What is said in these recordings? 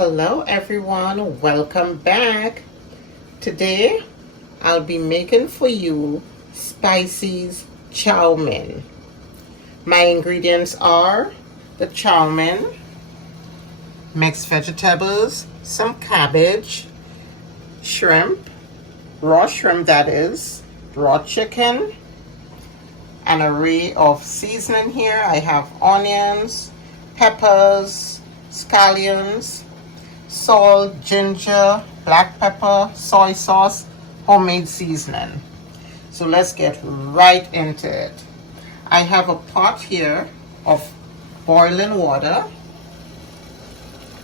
Hello everyone, welcome back. Today I'll be making for you Spicey's chow mein. My ingredients are the chow mein, mixed vegetables, some cabbage, shrimp, raw shrimp that is, raw chicken, an array of seasoning here. I have onions, peppers, scallions, salt, ginger, black pepper, soy sauce, homemade seasoning. So let's get right into it. I have a pot here of boiling water.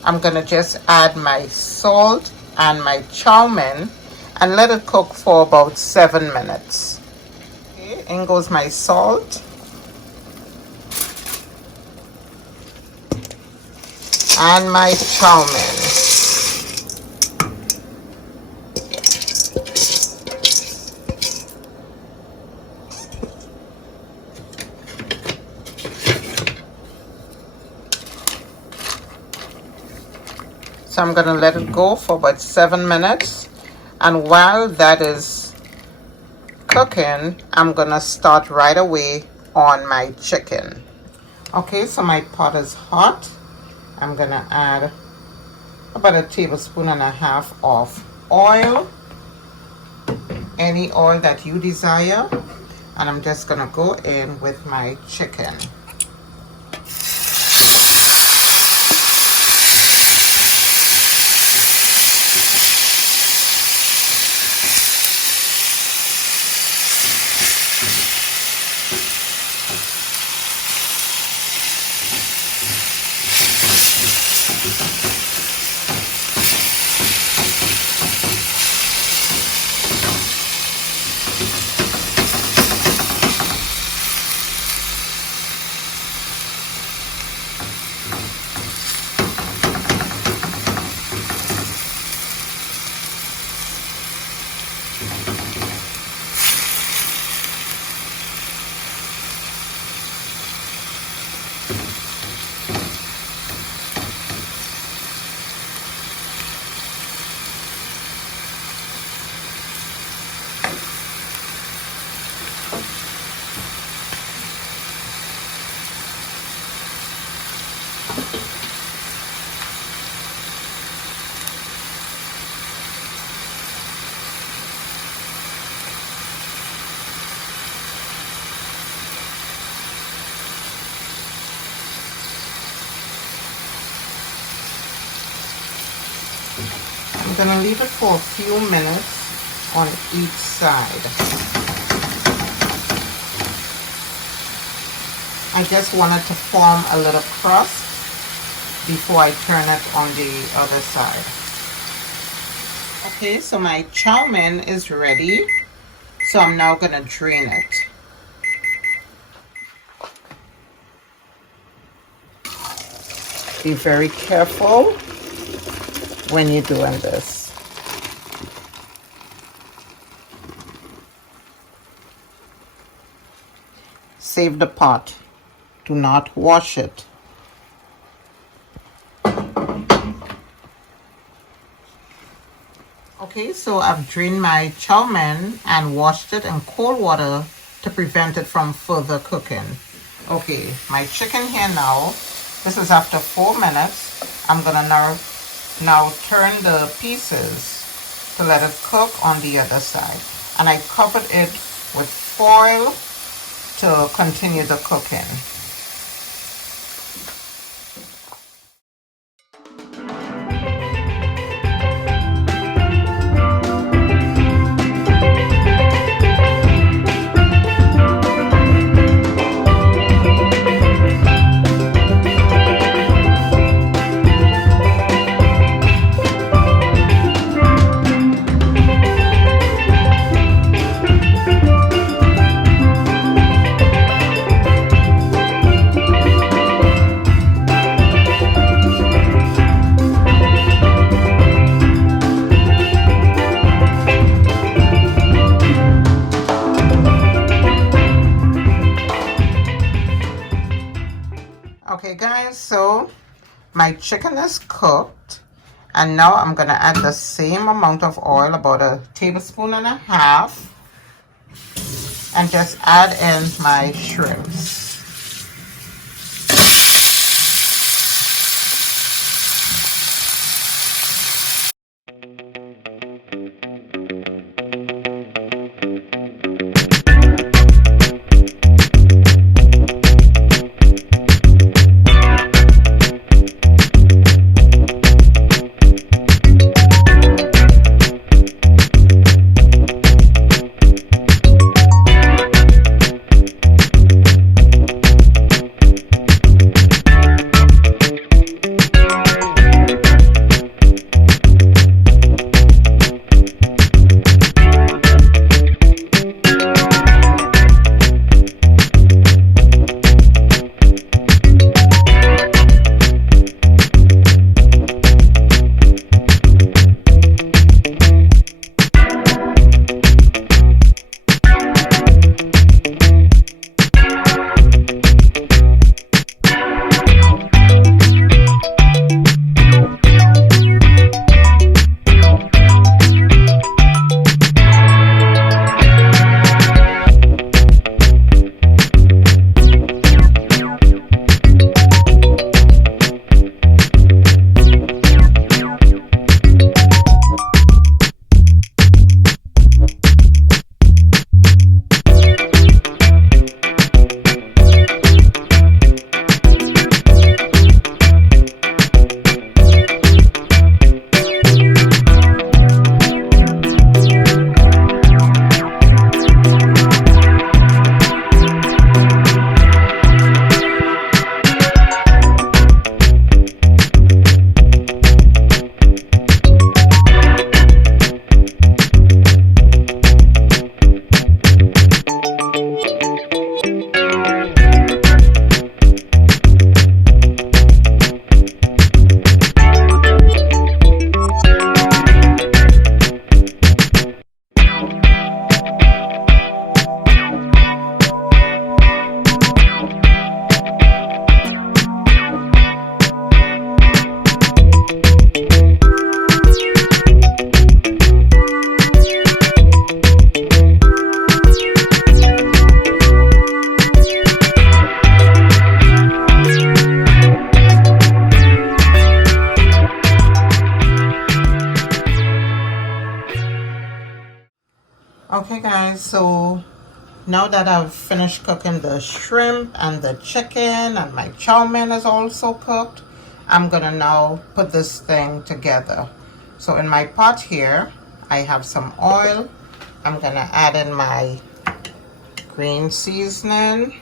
I'm gonna just add my salt and my chow mein and let it cook for about 7 minutes. Okay, in goes my salt. And my chow mein. So I'm going to let it go for about 7 minutes. And while that is cooking, I'm going to start right away on my chicken. Okay, so my pot is hot. I'm going to add about 1.5 tablespoons of oil. Any oil that you desire. And I'm just going to go in with my chicken. I'm going to leave it for a few minutes on each side. I just want it to form a little crust before I turn it on the other side. Okay, so my chow mein is ready. So I'm now going to drain it. Be very careful when you're doing this. Save the pot. Do not wash it. Okay, so I've drained my chow mein and washed it in cold water to prevent it from further cooking. Okay, my chicken here now. This is after 4 minutes. I'm gonna now turn the pieces to let it cook on the other side. And I covered it with foil to continue the cooking. Okay guys, so my chicken is cooked And now I'm going to add the same amount of oil, about a tablespoon and a half, and just add in my shrimps. Okay guys, so now that I've finished cooking the shrimp and the chicken and my chow mein is also cooked, I'm gonna now put this thing together. So in my pot here, I have some oil. I'm gonna add in my green seasoning,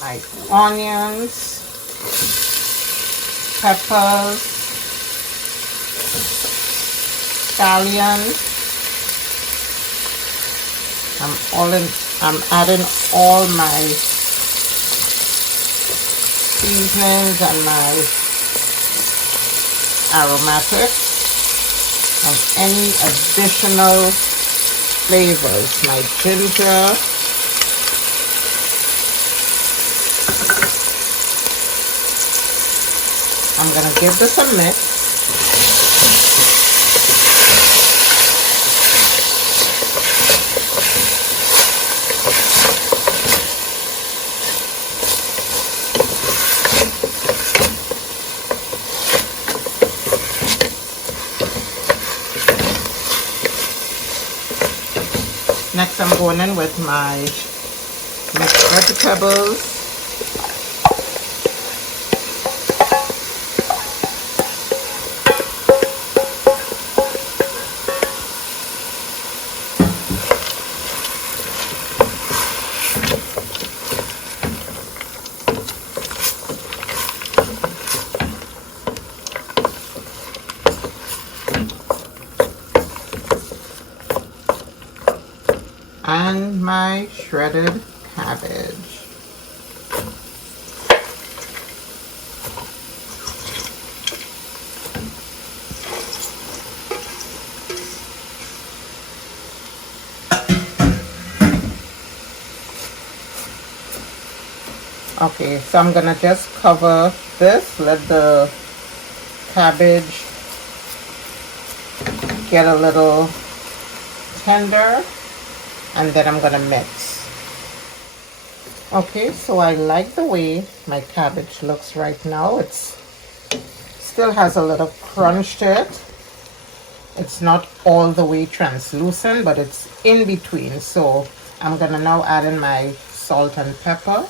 my onions, peppers, scallion. I'm adding all my seasonings and my aromatics and any additional flavors, my ginger, I'm gonna give this a mix. Next, I'm going in with my mixed vegetables. And my shredded cabbage. Okay, so I'm gonna just cover this, let the cabbage get a little tender, and then I'm gonna mix. Okay, so I like the way my cabbage looks right now. It's still has a little crunch to it. It's not all the way translucent, but it's in between. So I'm gonna now add in my salt and pepper.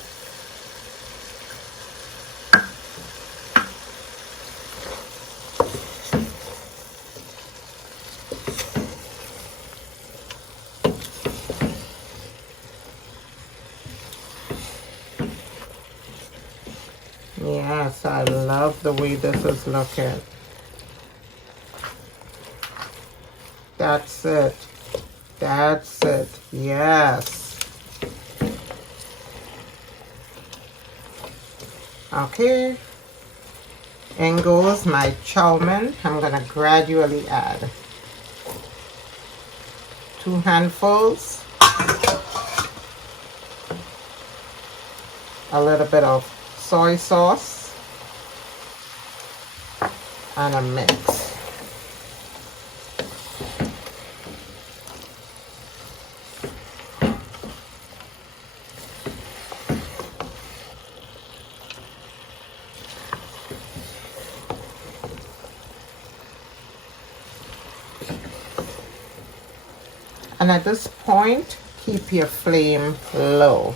Yes, I love the way this is looking. That's it. That's it. Yes. Okay. In goes my chow mein. I'm going to gradually add 2 handfuls. A little bit of soy sauce. And a mix. And at this point, keep your flame low.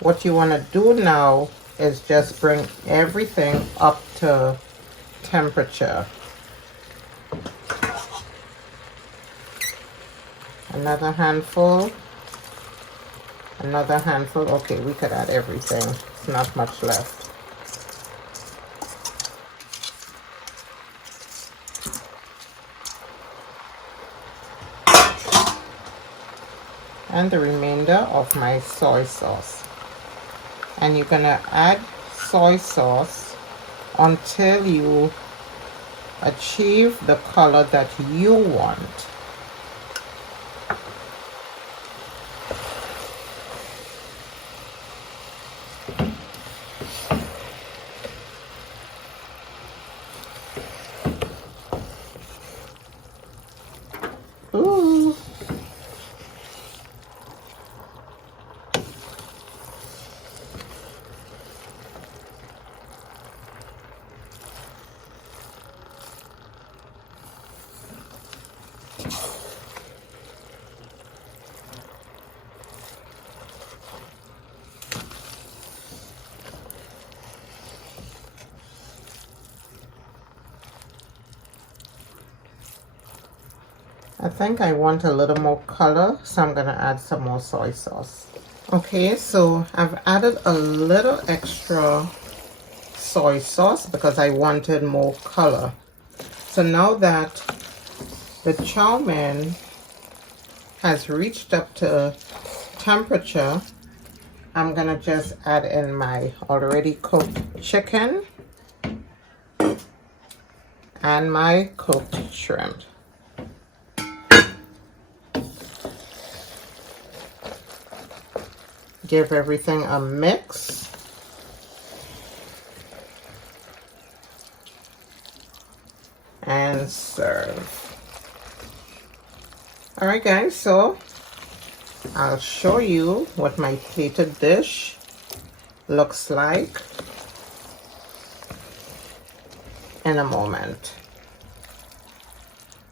What you want to do now is just bring everything up to temperature. Another handful. Another handful. Okay, we could add everything. It's not much left. And the remainder of my soy sauce. And you're gonna add soy sauce until you achieve the color that you want. Ooh. I think I want a little more color, so I'm gonna add some more soy sauce. Okay, so I've added a little extra soy sauce because I wanted more color. So now that the chow mein has reached up to temperature, I'm gonna just add in my already cooked chicken and my cooked shrimp. Give everything a mix. And serve. Alright guys, so I'll show you what my plated dish looks like in a moment.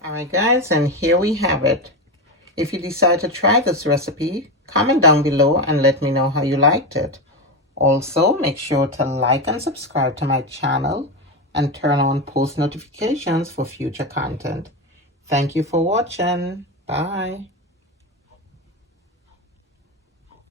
Alright guys, and here we have it. If you decide to try this recipe, comment down below and let me know how you liked it. Also, make sure to like and subscribe to my channel and turn on post notifications for future content. Thank you for watching. Bye.